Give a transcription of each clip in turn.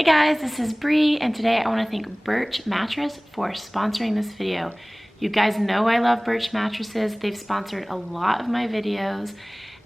Hey guys, this is Bree, and today I want to thank Birch Mattress for sponsoring this video. You guys know I love Birch mattresses. They've sponsored a lot of my videos,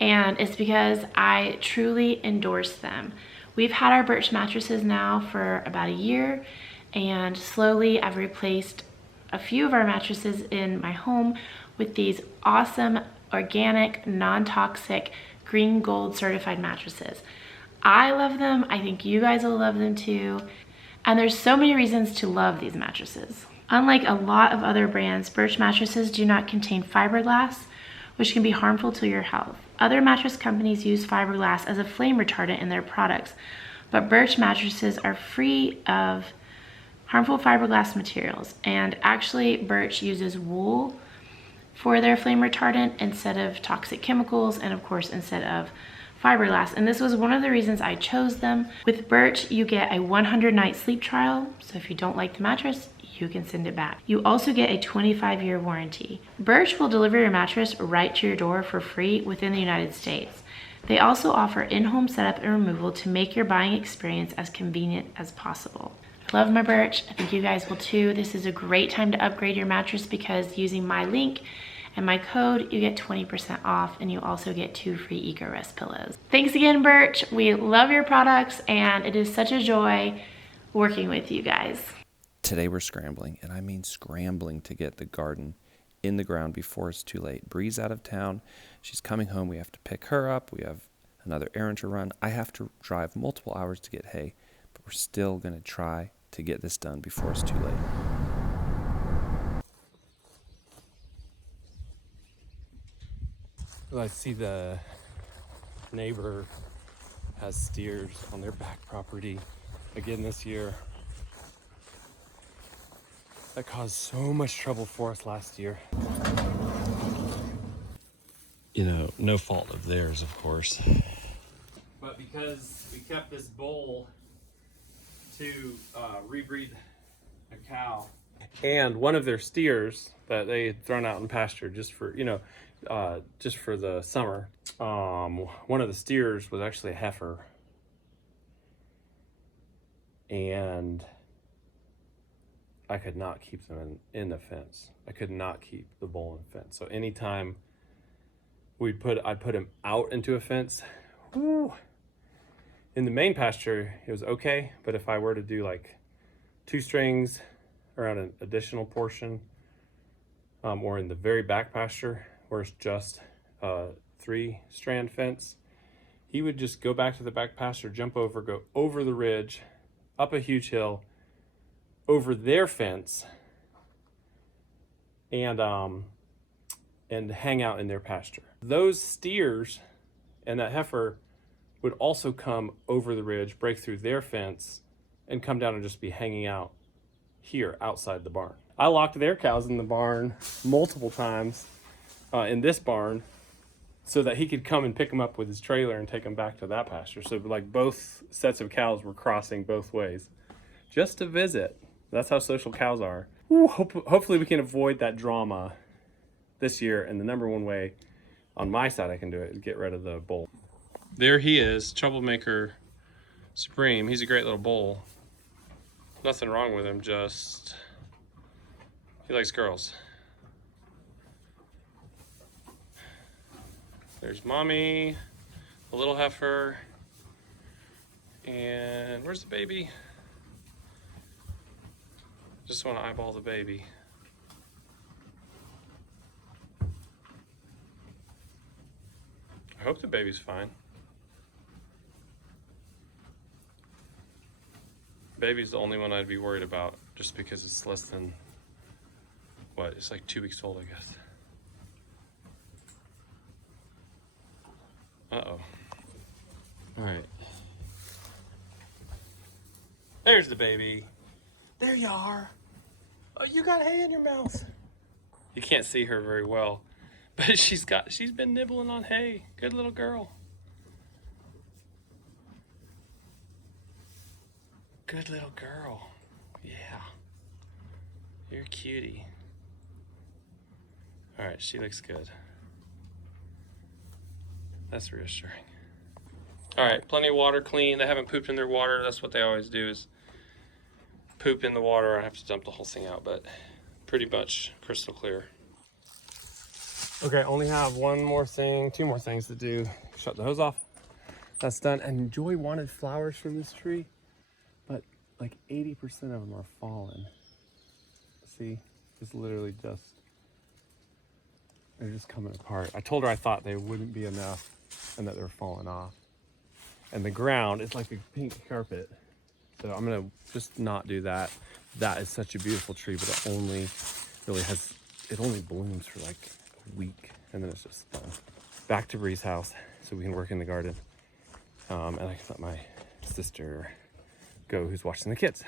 and it's because I truly endorse them. We've had our Birch mattresses now for about a year, and slowly I've replaced a few of our mattresses in my home with these awesome, organic, non-toxic, green gold certified mattresses. I love them. I think you guys will love them too. And there's so many reasons to love these mattresses. Unlike a lot of other brands, Birch mattresses do not contain fiberglass, which can be harmful to your health. Other mattress companies use fiberglass as a flame retardant in their products, but Birch mattresses are free of harmful fiberglass materials. And actually, Birch uses wool for their flame retardant instead of toxic chemicals, and of course, instead of fiberglass. And this was one of the reasons I chose them. With Birch, you get a 100-night sleep trial. So if you don't like the mattress, you can send it back. You also get a 25-year warranty. Birch will deliver your mattress right to your door for free within the United States. They also offer in-home setup and removal to make your buying experience as convenient as possible. I love my Birch. I think you guys will too. This is a great time to upgrade your mattress because using my link and my code, you get 20% off, and you also get 2 free EcoRest pillows. Thanks again, Birch. We love your products, and it is such a joy working with you guys. Today we're scrambling, and I mean scrambling to get the garden in the ground before it's too late. Bree's out of town. She's coming home. We have to pick her up. We have another errand to run. I have to drive multiple hours to get hay, but we're still going to try to get this done before it's too late. I see the neighbor has steers on their back property again this year. That caused so much trouble for us last year. You know, no fault of theirs, of course. But because we kept this bull to rebreed a cow, and one of their steers that they had thrown out in pasture just for, just for the summer. One of the steers was actually a heifer, and I could not keep them in the fence. I could not keep the bull in the fence. So anytime I'd put him out into a fence, whoo, in the main pasture, it was okay. But if I were to do like 2 strings around an additional portion, or in the very back pasture, where it's just a 3-strand fence, he would just go back to the back pasture, jump over, go over the ridge, up a huge hill, over their fence, and hang out in their pasture. Those steers and that heifer would also come over the ridge, break through their fence, and come down and just be hanging out here outside the barn. I locked their cows in the barn multiple times, in this barn, so that he could come and pick them up with his trailer and take them back to that pasture. So like both sets of cows were crossing both ways just to visit. That's how social cows are. Ooh, hopefully we can avoid that drama this year. And the number one way on my side I can do it is get rid of the bull. There he is, Troublemaker Supreme. He's a great little bull. Nothing wrong with him, just he likes girls. There's mommy, the little heifer, and where's the baby? Just want to eyeball the baby. I hope the baby's fine. Baby's the only one I'd be worried about, just because it's less than, what, it's like 2 weeks old, I guess. Uh-oh. All right. There's the baby. There you are. Oh, you got hay in your mouth. You can't see her very well, but she's been nibbling on hay. Good little girl. Good little girl. Yeah. You're a cutie. All right, she looks good. That's reassuring. All right, plenty of water, clean. They haven't pooped in their water. That's what they always do, is poop in the water. I have to dump the whole thing out, but pretty much crystal clear. Okay, only have one more thing, two more things to do. Shut the hose off. That's done. And Joy wanted flowers from this tree, but like 80% of them are fallen. See, it's literally just, they're just coming apart. I told her I thought they wouldn't be enough and that they're falling off. And the ground is like a pink carpet. So I'm gonna just not do that. That is such a beautiful tree, but it only really has, it only blooms for like a week and then it's just done. Back to Bree's house so we can work in the garden. And I can let my sister go, who's watching the kids.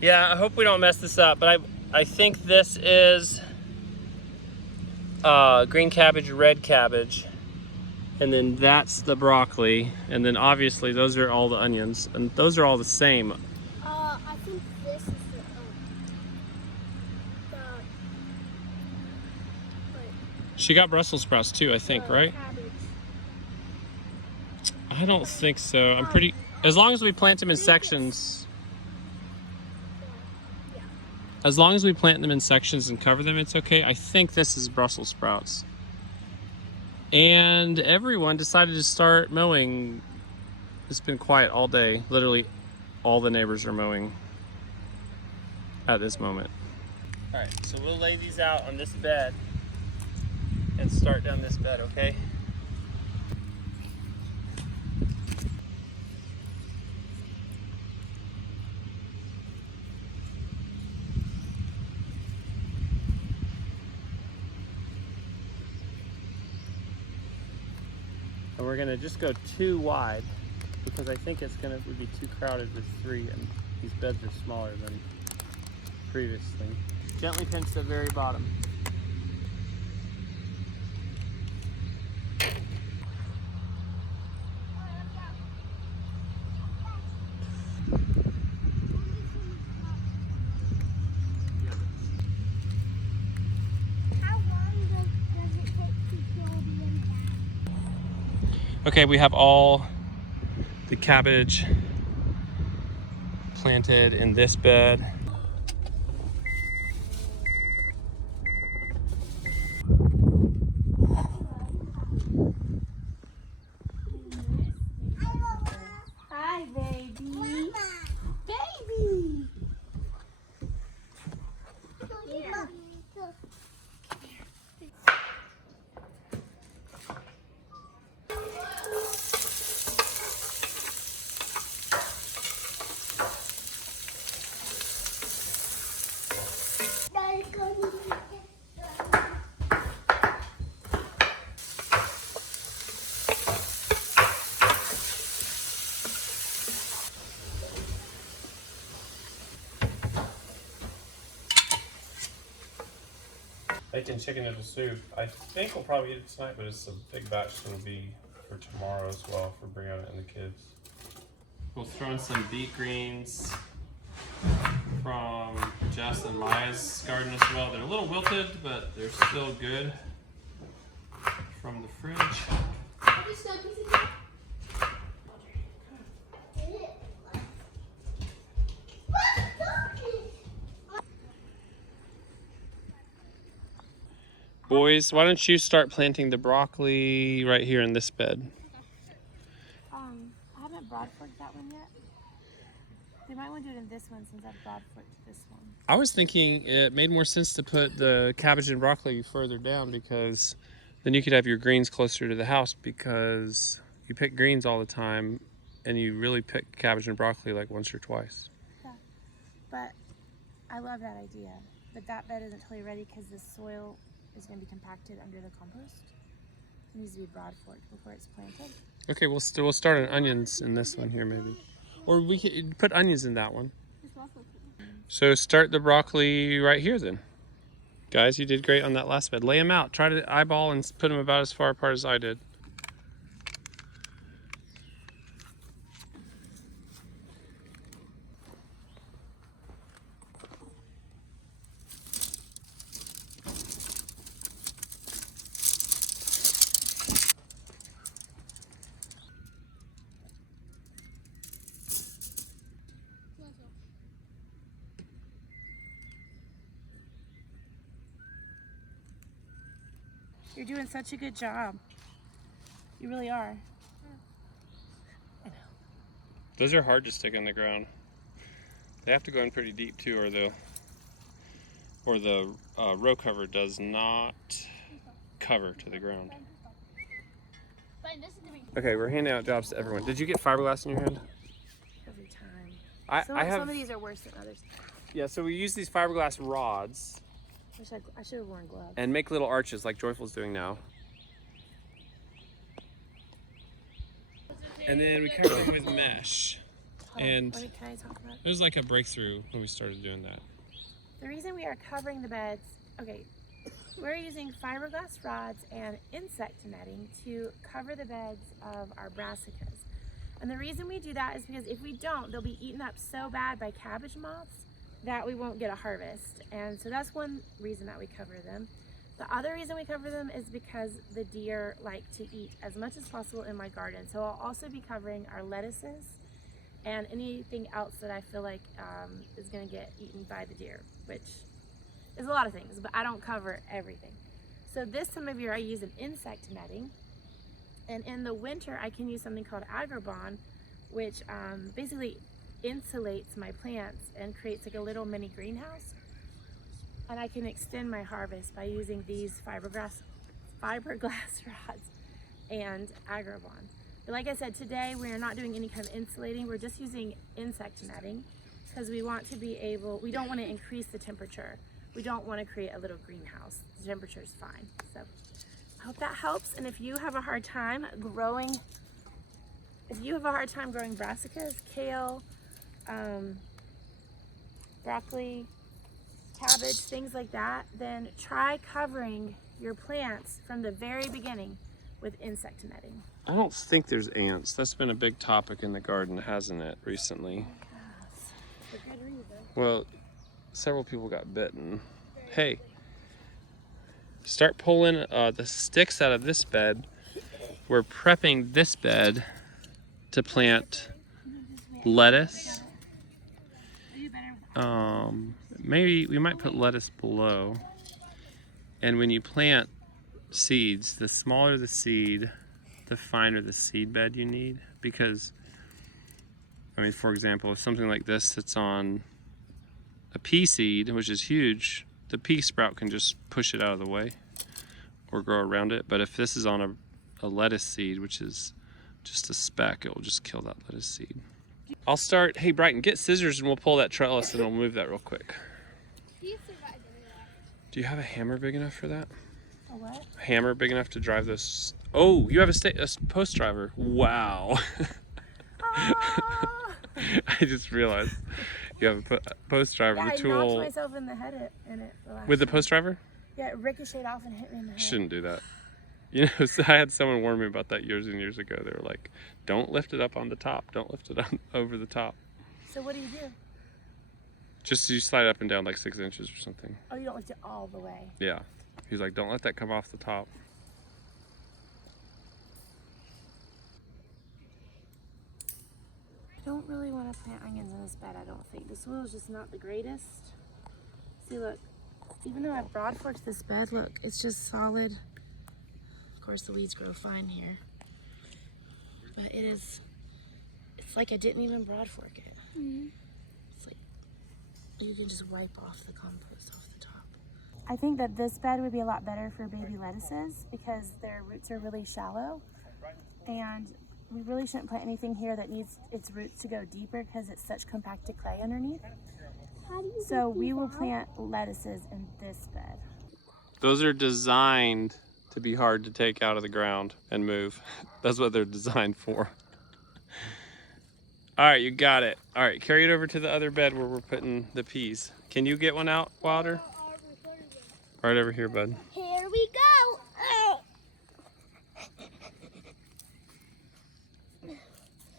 Yeah, I hope we don't mess this up, but I think this is green cabbage, red cabbage, and then that's the broccoli, and then obviously those are all the onions, and those are all the same. I think this is the She got Brussels sprouts too, I think, right? cabbage. I don't think so. I'm pretty, as long as we plant them in sections. Yeah. As long as we plant them in sections and cover them, it's okay. I think this is Brussels sprouts. And everyone decided to start mowing. It's been quiet all day. Literally all the neighbors are mowing at this moment. All right, so we'll lay these out on this bed and start down this bed, okay? And we're gonna just go 2 wide because I think it's gonna would be too crowded with 3, and these beds are smaller than previously. Gently pinch the very bottom. How long does it take to kill the insect? Okay, we have all the cabbage planted in this bed. Hi, baby. Baby. Making chicken noodle soup. I think we'll probably eat it tonight, but it's a big batch. It's gonna be for tomorrow as well for Brianna and the kids. We'll throw in some beet greens from Jess and Maya's garden as well. They're a little wilted, but they're still good from the fridge. Boys, why don't you start planting the broccoli right here in this bed? I haven't Broadforked that one yet. They might want to do it in this one since I've Broadforked this one. I was thinking it made more sense to put the cabbage and broccoli further down because then you could have your greens closer to the house, because you pick greens all the time and you really pick cabbage and broccoli like once or twice. Yeah, but I love that idea. But that bed isn't totally ready because the soil is going to be compacted under the compost. It needs to be Broadforked before it's planted. Okay, we'll start on onions in this one here maybe. Or we could put onions in that one. So start the broccoli right here then. Guys, you did great on that last bed. Lay them out. Try to eyeball and put them about as far apart as I did. You're doing such a good job. You really are. I know. Those are hard to stick in the ground. They have to go in pretty deep too, or the row cover does not cover to the ground. Okay, we're handing out jobs to everyone. Did you get fiberglass in your hand? Every time. I have. Some of these are worse than others. Yeah, so we use these fiberglass rods I should have worn gloves. and make little arches like Joyful's doing now. And then we cover them with mesh. And Can I talk about it? it was like a breakthrough when we started doing that. The reason we are covering the beds, okay, we're using fiberglass rods and insect netting to cover the beds of our brassicas. And the reason we do that is because if we don't, they'll be eaten up so bad by cabbage moths that we won't get a harvest. And so that's one reason that we cover them. The other reason we cover them is because the deer like to eat as much as possible in my garden. So I'll also be covering our lettuces and anything else that I feel like is gonna get eaten by the deer, which is a lot of things, but I don't cover everything. So this time of year I use an insect netting, and in the winter I can use something called Agribon, which basically insulates my plants and creates like a little mini greenhouse. And I can extend my harvest by using these fiberglass rods and Agribon. But like I said, today we are not doing any kind of insulating. We're just using insect netting because we want to be able, we don't want to increase the temperature. We don't want to create a little greenhouse. The temperature is fine. So I hope that helps. And if you have a hard time growing brassicas, kale, broccoli, cabbage, things like that, then try covering your plants from the very beginning with insect netting. I don't think there's ants. That's been a big topic in the garden, hasn't it, recently? Yes, for good reason. Well, several people got bitten. Hey, start pulling the sticks out of this bed. We're prepping this bed to plant lettuce. Maybe we might put lettuce below. And when you plant seeds, the smaller the seed, the finer the seed bed you need. Because, I mean, for example, if something like this sits on a pea seed, which is huge, the pea sprout can just push it out of the way or grow around it. But if this is on a lettuce seed, which is just a speck, it will just kill that lettuce seed. I'll start, hey Brighton, get scissors and we'll pull that trellis and we'll move that real quick. Do you have a hammer big enough for that? A what? A hammer big enough to drive this? Oh, you have a post driver. Wow. Oh! I just realized you have a post driver. Yeah, The I tool knocked myself in the head in it. with the post driver? Yeah, it ricocheted off and hit me in the head. Shouldn't do that. You know, so I had someone warn me about that years and years ago. They were like, don't lift it up on the top. Don't lift it on over the top. So what do you do? Just you slide up and down like 6 inches or something. Oh, you don't lift it all the way. Yeah. He's like, don't let that come off the top. I don't really want to plant onions in this bed, I don't think. The soil is just not the greatest. See, look, even though I've broad forked this bed, look, it's just solid. Of course, the weeds grow fine here. But it's like I didn't even broad fork it. Mm-hmm. It's like you can just wipe off the compost off the top. I think that this bed would be a lot better for baby lettuces because their roots are really shallow. And we really shouldn't plant anything here that needs its roots to go deeper because it's such compacted clay underneath. How do you So get we these will out? plant lettuces in this bed. Those are designed to be hard to take out of the ground and move. That's what they're designed for. All right, you got it. All right, carry it over to the other bed where we're putting the peas. Can you get one out, Wilder? Right over here, bud. Here we go. Oh.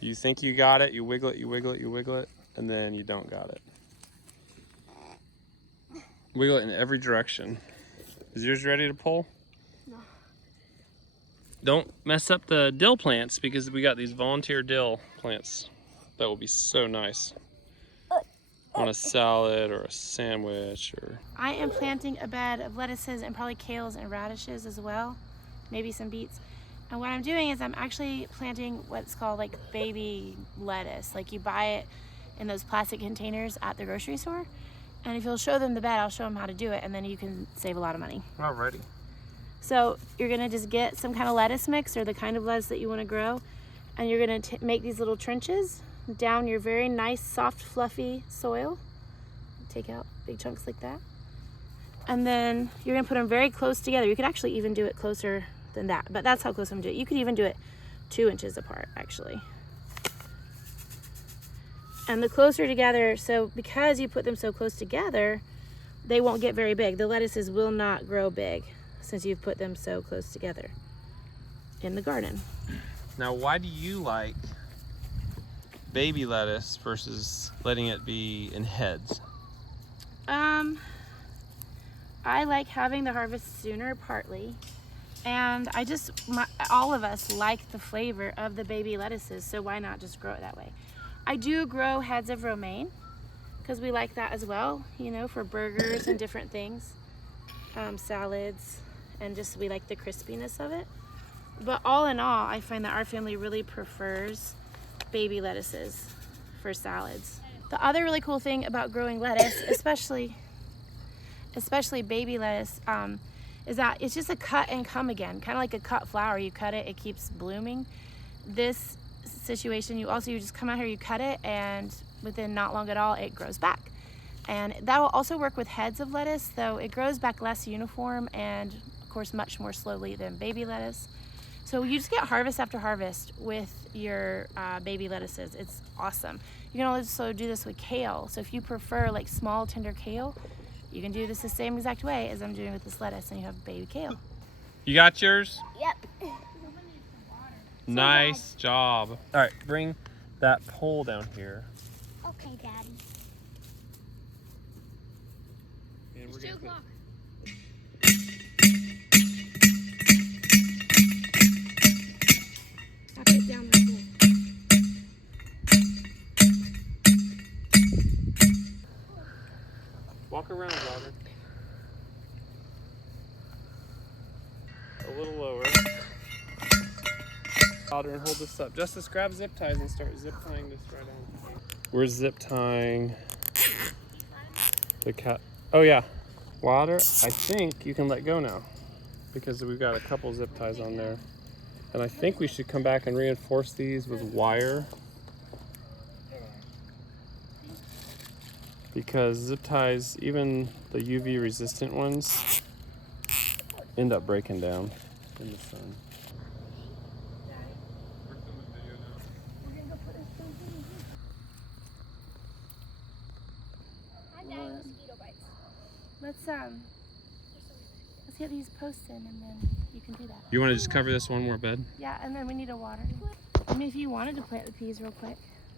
You think you got it, you wiggle it, you wiggle it, you wiggle it, and then you don't got it. Wiggle it in every direction. Is yours ready to pull? No. Don't mess up the dill plants because we got these volunteer dill plants that will be so nice. on a salad or a sandwich or... I am planting a bed of lettuces and probably kales and radishes as well, maybe some beets. And what I'm doing is I'm actually planting what's called like baby lettuce. Like you buy it in those plastic containers at the grocery store. And if you'll show them the bed, I'll show them how to do it, and then you can save a lot of money. Alrighty. So you're gonna just get some kind of lettuce mix or the kind of lettuce that you wanna grow, and you're gonna make these little trenches down your very nice, soft, fluffy soil. Take out big chunks like that. And then you're gonna put them very close together. You could actually even do it closer than that, but that's how close I'm doing it. You could even do it 2 inches apart, actually. And the closer together, so because you put them so close together, they won't get very big. The lettuces will not grow big since you've put them so close together in the garden. Now, why do you like baby lettuce versus letting it be in heads? I like having the harvest sooner, partly. And all of us like the flavor of the baby lettuces, so why not just grow it that way? I do grow heads of romaine because we like that as well, you know, for burgers and different things, salads, and just we like the crispiness of it. But all in all, I find that our family really prefers baby lettuces for salads. The other really cool thing about growing lettuce, especially baby lettuce, is that it's just a cut and come again, kind of like a cut flower. You cut it, it keeps blooming. This situation, you just come out here, you cut it, and within not long at all, it grows back. And that will also work with heads of lettuce, though it grows back less uniform and, of course, much more slowly than baby lettuce. So you just get harvest after harvest with your baby lettuces. It's awesome. You can also do this with kale. So if you prefer like small, tender kale, you can do this the same exact way as I'm doing with this lettuce, and you have baby kale. You got yours? Yep. Nice job. All right, bring that pole down here. Okay, Daddy. And we're gonna put... Tap it down the hole. Walk around, Robert. A little lower. Louder and hold this up. Justice, grab zip ties and start zip tying this right on. We're zip tying the cat. Oh yeah, Wilder, I think you can let go now because we've got a couple zip ties on there. And I think we should come back and reinforce these with wire because zip ties, even the UV resistant ones, end up breaking down in the sun. Let's get these posts in, and then you can do that. You want to just cover this one more bed? Yeah, and then we need a water. I mean, if you wanted to plant the peas real quick,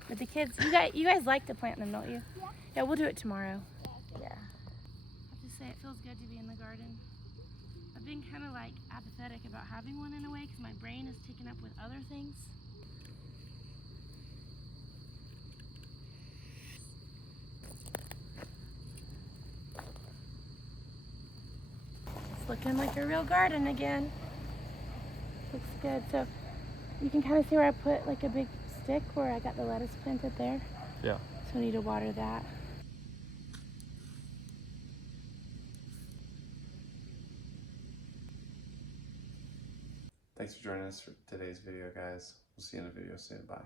but the kids, you guys like to plant them, don't you? Yeah. Yeah, we'll do it tomorrow. Yeah. I'll just say it feels good to be in the garden. I've been kind of like apathetic about having one in a way because my brain is taken up with other things. It's looking like a real garden again. Looks good. So you can kind of see where I put like a big stick where I got the lettuce planted there. Yeah. So I need to water that. Thanks for joining us for today's video, guys. We'll see you in a video soon. Bye.